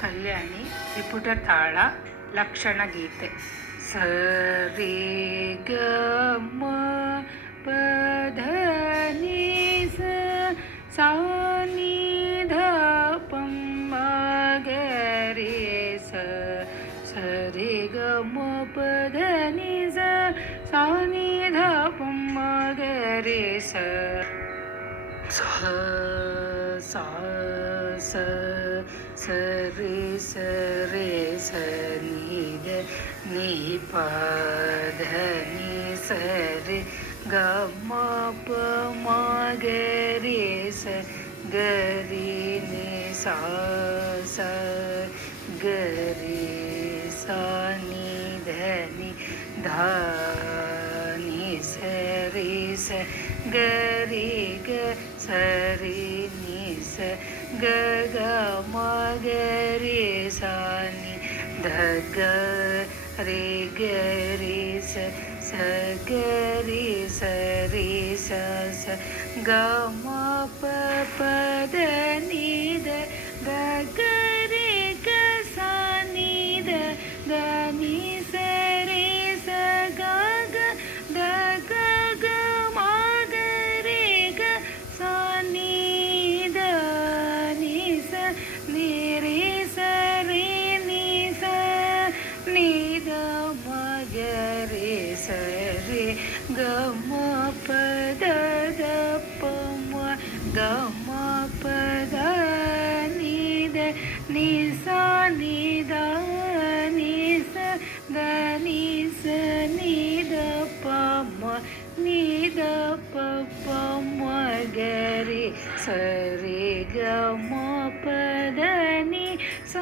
ಕಲ್ಯಾಣಿ ತ್ರಿಪುಟ ತಾಳ ಲಕ್ಷಣ ಗೀತೆ ಸರಿ ಗ ಮ ಪಧ ನಿ ಸ ಸಾ ನಿ ಧ ಪ ಮ ಗ ರೇ ಸ ಸರಿ ಗ ಮ ಪಧ ನಿ ಸ ಸಾ ನಿ ಧ ಪ ಮ ಗ ರೇ ಸ ಸ ಸ ಸ ರೇ ಸ ರೇ ಸ ನಿ ದ ನಿ ಪ ಧ ನಿ ಸ ರೇ ಗ ಮ ಪ ಮ ಗ ರೇ ಸ ಗ ರೇ ನಿ ಸ ಸ ಗ ರೇ ಸ ನಿ ಧ ನಿ ಧ ನಿ ಸ ರೇ ಸ ಗ ರೇ ಗ ಸ ರೇ ನಿ ಸ ಗ ಗ ಮ ಗ ರೇ ಸ ನಿ ಧ ಗ ರೇ ಗ ರೇ ಸ ಸ ಗ ರೇ ಸ ರೇ ಸ ಸ ಗ ಮ ಪ ಪ ದ ನಿ ದ ಗ ಗ ರೇ ಗ ಸ ನಿ ದ ದ ನಿ ಸ ರೇ ಸ ಗ ಗ ದ ಗ ಗ ಮ ಗ ರೇ ಗ ಸ ನಿ ದ ನಿ ಸ ನಿ ರೇ ಸ ರೇ ನಿ ಸ ನಿ ದ ಮ ಗ ರೇ ಸ ರೇ ಗ ಮ ಪ ದ ದ ಪ ಮ ಗ ಮ ಪ ದ ನಿ ದ ನಿ ಸ ನಿ ದ ನಿ ಸ ದ ನಿ ಸ ನಿ ದ ಪ ಮ ನಿ ದ ಪ ಪ ಮ ಗ ರೇ ಸ ರೇ ಗ ಮ ಪ ದ ನಿ ಸ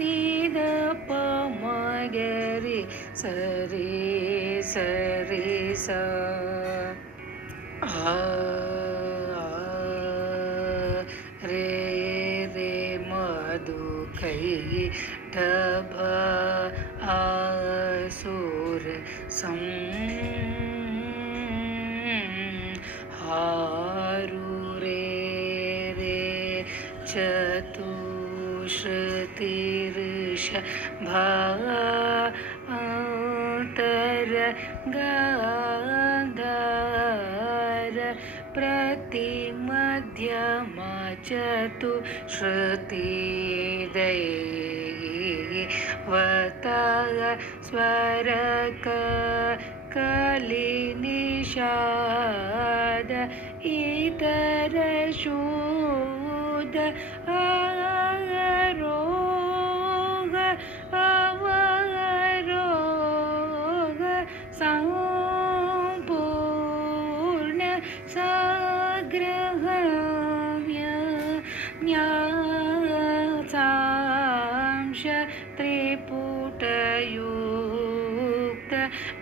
ನಿ ದ ಪ ಮ ಗ ರೇ ಸ ರೇ ಸ ರೇ ಸ ಆ ರೇ ರೇ ಮಧು ಕೈ ಢಭ ಆ ಸುರ ಸಂ ಹಾರು ರೇ ರೇ ಚತುಶ್ರುತಿರ್ಷ ಭಾಂತರ ಗಾಂಧಾರ ಪ್ರತಿ ಮಧ್ಯಮ ಚತುಶ್ರುತಿ ದೈವತ ಸ್ವರ ಕಲಿ ನಿಷಾದ ಇತರ ಶೂದ ಆರೋಗ ಅವರೋಗ ಸಂಪೂರ್ಣ ಸಾಗ್ರಹವ್ಯ ನ್ಯಾಸಾಂಶ ತ್ರಿಪುಟಯುಕ್ತ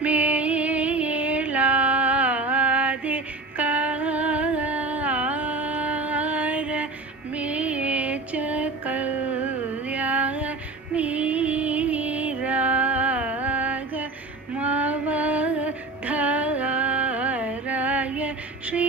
ಮೇಳಾದಿ ಕಾರ ಮೇಚ ಕಲ್ಯಾಣ ನೀರಾಗ ಮವಧಾರಾಯ ಶ್ರೀ